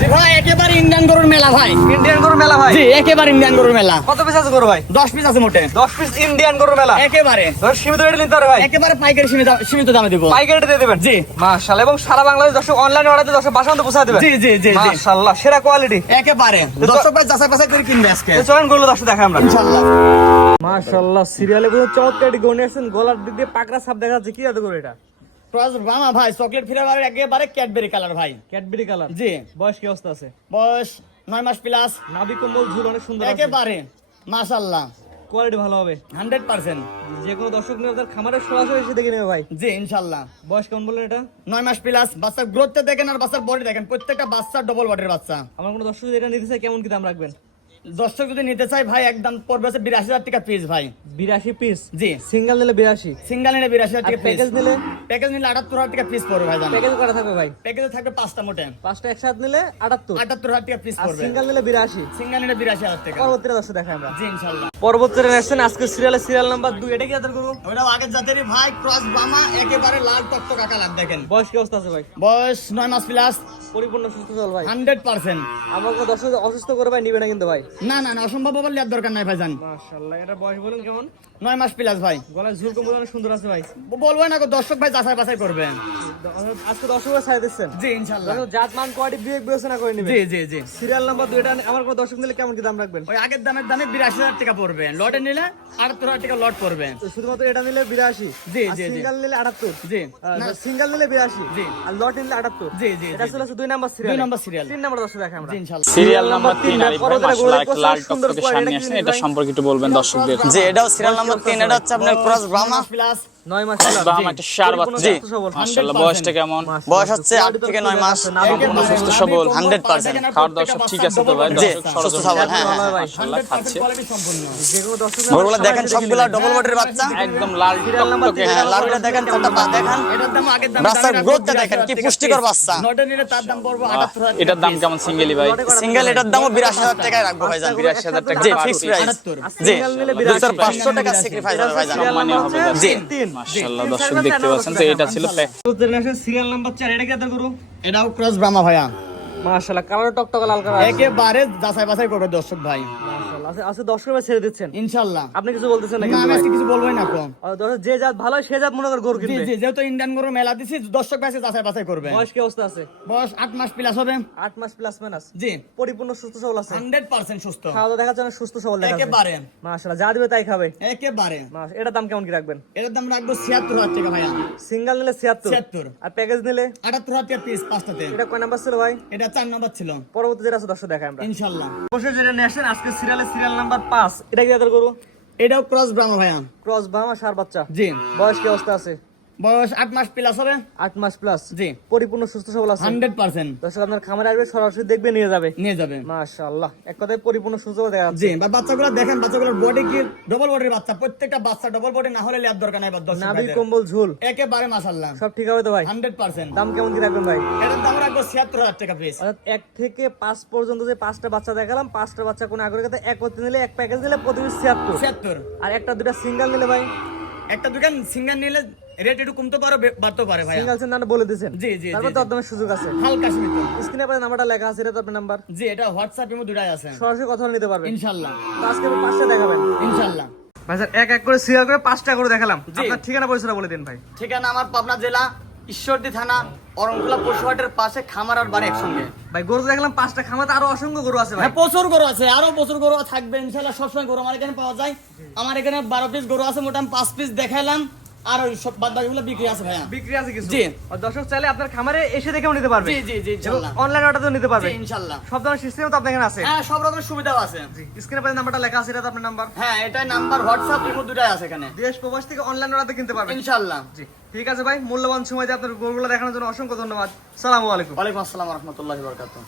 জি ভাই একেবারে ইন্ডিয়ান গরুর মেলা ভাই। ইন্ডিয়ান গরুর মেলা ভাই? জি একেবারে ইন্ডিয়ান গরুর মেলা। কত পিস আছে গরু ভাই? 10 পিস আছে মোটে। 10 পিস ইন্ডিয়ান গরুর মেলা একেবারে সীমিত রেটে নিতে পারে ভাই? একেবারে পাইকারি সীমিত দামে দিব। পাইকারি দিয়ে দেবেন? জি মাশাআল্লাহ। এবং সারা বাংলাদেশ দর্শক অনলাইনে অর্ডার দিয়ে দর্শক বাসা পর্যন্ত পৌঁছে দেবেন? জি জি জি জি মাশাআল্লাহ, সেরা কোয়ালিটি একেবারে। দর্শক ভাই যাচাই বাছাই করে কিনবে আজকে। তো চলেন গরুগুলো দর্শক দেখাই আমরা ইনশাআল্লাহ। মাশাআল্লাহ, সিরিয়ালে পুরো চমৎকার একটি গরু নিয়ে আসছেন। গলার দিক দিয়ে পাকড়া ছাপ দেখা যাচ্ছে। কি জাতের গরু এটা? ক্রস ব্রাহ্মা ভাই, চকলেট ফ্লেভারের একেবারে ক্যাডবেরি কালার ভাই। Cadbury colour? জি। বয়স কি অবস্থা আছে? বয়স 9 মাস প্লাস। নাভি কম্বল ঝুল অনেক সুন্দর আছে। একেবারে মাশাআল্লাহ, কোয়ালিটি ভালো হবে 100%। যে কোনো দর্শক নিয়ে তার খামারের সরাসরি এসে দেখে নেবে ভাই। জি ইনশাআল্লাহ। বয়স কেমন বললেন এটা? 9 মাস প্লাস। বাচ্চার গ্রোথটা দেখেন আর বাচ্চার বডি দেখেন, প্রত্যেকটা বাচ্চার ডবল বডির বাচ্চা। আমার কোনো দর্শক যদি এটা নিতে চাই কেমন কি দাম রাখবেন? দর্শক যদি নিতে চাই ভাই একদম পড়বে 82,000 টাকা পিস ভাই। 82 পিস? জি। সিঙ্গেল নিলে 82? সিঙ্গেল নিলে 82,000 টাকা পিস। প্যাকেজ নিলে? প্যাকেজ নিলে 78,000 টাকা পিস পড়বে ভাই জান। প্যাকেজ করা থাকবে ভাই? প্যাকেজে থাকবে 5টা মোটে। 5টা একসাথে নিলে 78? 78,000 টাকা পিস আর পড়বে। সিঙ্গেল নিলে 82? সিঙ্গেল নিলে 82,000 টাকা। পরবর্তীতে দর্শক দেখাই আমরা। জি ইনশাআল্লাহ। পরবর্তীতে আসছেন আজকে সিরিয়াল নাম্বার 2। এটা কি জাতের গরু? ওটাও আগের জাতেরই ভাই, ক্রস ব্রাহ্মা, একেবারে লাল টকটকা কালার দেখেন। বয়স কি অবস্থা আছে ভাই? বয়স 9 মাস প্লাস। পরিপূর্ণ সুস্থ সবল ভাই? 100%। আমার কোনো দর্শক অসুস্থ করে ভাই নিবে না কিন্তু ভাই? না না না, অসম্ভব বলে নেওয়ার দরকার নাই ভাইজান। মাশাআল্লাহ। এটা বয়স বলেন কেমন? 9 মাস প্লাস ভাই। গলায় ঝুল কম্বল অনেক সুন্দর আছে ভাই। বলবো না গো, দর্শক ভাই যাচাই বাছাই করবে। আজকে দর্শকরা ছাড়ে দিচ্ছেন? জি ইনশাআল্লাহ। দর্শক জাত মান কোয়ালিটি বিবেক বিবেচনা করে নিবে। জি জি জি। Serial number 2। এটা আমার কোনো দর্শক নিলে কেমন কি দাম রাখবেন? ওই আগের দামের দামে 82,000 টাকা পড়বে। লটে নিলে 78,000 টাকা লট পড়বে। তো শুধুমাত্র এটা নিলে 82? জি, জি, জি। সিঙ্গেল নিলে 78? জি না, সিঙ্গেল নিলে 82? জি। আর লট নিলে 78? জি, জি, এটা জি। ছিল 2 নাম্বার সিরিয়াল। 2 নম্বর সিরিয়াল। 3 নাম্বার দর্শক দেখাই আমরা। জি ইনশাআল্লাহ। সিরিয়াল নাম্বার 3 আরিফ ভাই মাশাআল্লাহ একটা লাল টকটকে সামনে আসছে। এটা সম্পর্কে একটু বলবেন দর্শকদের। জি এটাও সিরিয়াল নাম্বার 3। এটা হচ্ছে আপনার ক্রস ব্রাহ্মা। প্লাস 9 মাস ছিল। বাম একটা সার বাচ্চা। জি। মাশাআল্লাহ বয়সটা কেমন? বয়স হচ্ছে 8 থেকে 9 মাস। সম্পূর্ণ সুস্থ সবল 100%। খাওয়ার দর্শক ঠিক আছে তো ভাই? জি, দর্শক সুস্থ সরজমিনে সবল, হ্যাঁ, হ্যাঁ, মাশাআল্লাহ খাচ্ছে। কোয়ালিটি সম্পূর্ণ। যে কোনো দর্শক গরুগুলো দেখেন সবগুলা ডবল বডির বাচ্চা। একদম লাল টকটকে। হ্যাঁ লালটা দেখেন, চারটা পা দেখেন। এটার দাম আগের দাম। বাচ্চার গ্রোথটা দেখেন, কি পুষ্টিকর বাচ্চা। লটে নিলে তার দাম পড়বে 78,000 টাকা। এটার দাম কেমন সিঙ্গেলি ভাই? সিঙ্গেল এটার দামও 82,000 টাকায় রাখবো ভাইজান। 82,000 টাকা জি পার ফিক্স পিস। প্রাইস। 78। জি সিঙ্গেল নিলে 2,500 টাকা স্যাক্রিফাইস হবে ভাইজান। সম্মানীয় হবে জি। 3। মাশাআল্লাহ দর্শক দেখতে পাচ্ছেন তো এটা ছিল সিরিয়াল নাম্বার 4। এটা কি জাতের গরু? এটাও ক্রস ব্রাহ্মা ভাইয়া। মাশাআল্লাহ, কালার টকটকা লাল কালার। একেবারে যাচাই বাছাই করবে দর্শক ভাই মাশাআল্লাহ। আজকে দর্শকরা ছেড়ে দিচ্ছেন ইনশাআল্লাহ। আপনি কিছু বলতেছেন নাকি না আমি ভাই? আজকে কিছু বলবোই না কম। দর্শক যে জাত ভালো হয় সে জাত মনে করে গরু জি কিনবে। জি, যেহেতু ইন্ডিয়ান গরু মেলা দিছি, দর্শক ভাই যাচাই বাছাই করবে। বয়স কি অবস্থা আছে? বয়স 8 মাস প্লাস হবে। 8 মাস প্লাস মাইনাস? জি পরিপূর্ণ সুস্থ সবল আছে? 100% সুস্থ। খাওয়া দাওয়া দেখাচ্ছে অনেক সুস্থ সবল দেখাচ্ছে। একেবারে মাশাআল্লাহ, যা দিবে তাই খাবে। একেবারে। এটার দাম কেমন কি রাখবেন? এটার দাম রাখবো 76,000 টাকা ভাইয়া। সিঙ্গেল নিলে 76? 76। আর প্যাকেজ নিলে? 78,000 টাকা পিস পাঁচটাতে। এটা কয় নাম্বার ছিল ভাই? এটা 4 নম্বর ছিল। পরবর্তী যেটা আছে দর্শক দেখাই আমরা ইনশাআল্লাহ। অবশ্যই যেটা নিয়ে আসেন আজকে সিরিয়াল নাম্বার 5। এটা কি জাতের গরু? এটাও ক্রস ব্রাহ্মা ভাইয়া। ক্রস ব্রাহ্মা সার বাচ্চা? জি। বয়স কি অবস্থা আছে? বয়স 8 মাস প্লাস হবে। 8 মাস প্লাস? জি। পরিপূর্ণ সুস্থ সবল আছে? 100% দর্শক আপনার খামারে আসবে, সরাসরি দেখবে, নিয়ে যাবে। নিয়ে যাবে। মাশাআল্লাহ, এক কথায় পরিপূর্ণ সুস্থ সবল দেখা যাচ্ছে। জি, বাচ্চাগুলো দেখেন, বাচ্চাগুলোর বডি কি ডবল বডির বাচ্চা। প্রত্যেকটা বাচ্চা ডবল বডি না হলে লেয়ার দরকার নাই। দর্শক নাভি ভাইদের কম্বল ঝুল একেবারে মাশাআল্লাহ সব ঠিক হবে তো ভাই? 100%। দাম কেমন কি রাখবেন ভাই? এটার দাম রাখবো 76,000 টাকা পিস। অর্থাৎ 1 থেকে 5 পর্যন্ত যে 5টা বাচ্চা দেখালাম, 5টা বাচ্চা কোন আগ্রহ কথা একত্রে নিলে, এক প্যাকেজ নিলে প্রতি পিস 76। 76। আর একটা দুটা সিঙ্গেল নিলে ভাই? একটা দোকান সিঙ্গার নিলে রেট একটু কমতে পারে, বাড়তে পারে ভাই। সিঙ্গেল সেন বলে দিয়েছেন? জি জি তারপর জি, তো জি। একদম সুযোগ আছে। হালকা সীমিত। স্ক্রিনে পরে নাম্বারটা লেখা আছে, এটা তো আপনার নাম্বার। জি, এটা হোয়াটসঅ্যাপ এমো দুটাই আছে। সরাসরি কথা বলে নিতে পারবেন ইনশাআল্লাহ। তো আজকে 5টা দেখাবেন ইনশাআল্লাহ। ভাই স্যার, এক এক করে সিরিয়াল করে 5টা করে দেখালাম। জি। আপনার ঠিকানা পরিচয়টা বলে দিন ভাই। ঠিকানা আমার পাবনা জেলা ঈশ্বরদী থানা অরণখোলা পশুহাটের পাশে, খামার আর বাড়ি একসঙ্গে। ভাই গরু তো দেখলাম 5টা, খামাতে আরো অসংখ্য গরু আছে ভাই। হ্যাঁ প্রচুর গরু আছে, আরো প্রচুর গরু থাকবে ইনশাআল্লাহ। সবসময় গরু আমার এখানে পাওয়া যায়। আমার এখানে 12 পিস গরু আছে, মোটামুটি 5 পিস দেখাইলাম। আর ওই সব বাদ বাকিগুলো বিক্রি আছে ভাইয়া। বিক্রি আছে কিছু? জি। আর দর্শক চাইলে আপনার খামারে এসে দেখেও নিতে পারবে? জি জি জি ইনশাআল্লাহ। অনলাইন অর্ডারও নিতে পারবে? জি ইনশাআল্লাহ। সব ধরনের সিস্টেম তো আপনার এখানে আছে? হ্যাঁ সব রকমের সুবিধাও আছে। স্ক্রিনে পরে নাম্বারটা লেখা আছে, এটা তো আপনার নাম্বার? হ্যাঁ এটাই নাম্বার, হোয়াটসঅ্যাপ এমো দুটাই আছে এখানে। দেশ প্রবাস থেকে অনলাইন অর্ডার কিনতে পারবেন ইনশাআল্লাহ। জি, ঠিক আছে ভাই, মূল্যবান সময় দিয়ে আপনার গরুগুলো দেখানোর জন্য অসংখ্য ধন্যবাদ। সালামু আলাইকুম। ওয়ালাইকুম আসসালাম ওয়া রাহমাতুল্লাহি ওয়া বারাকাতুহু।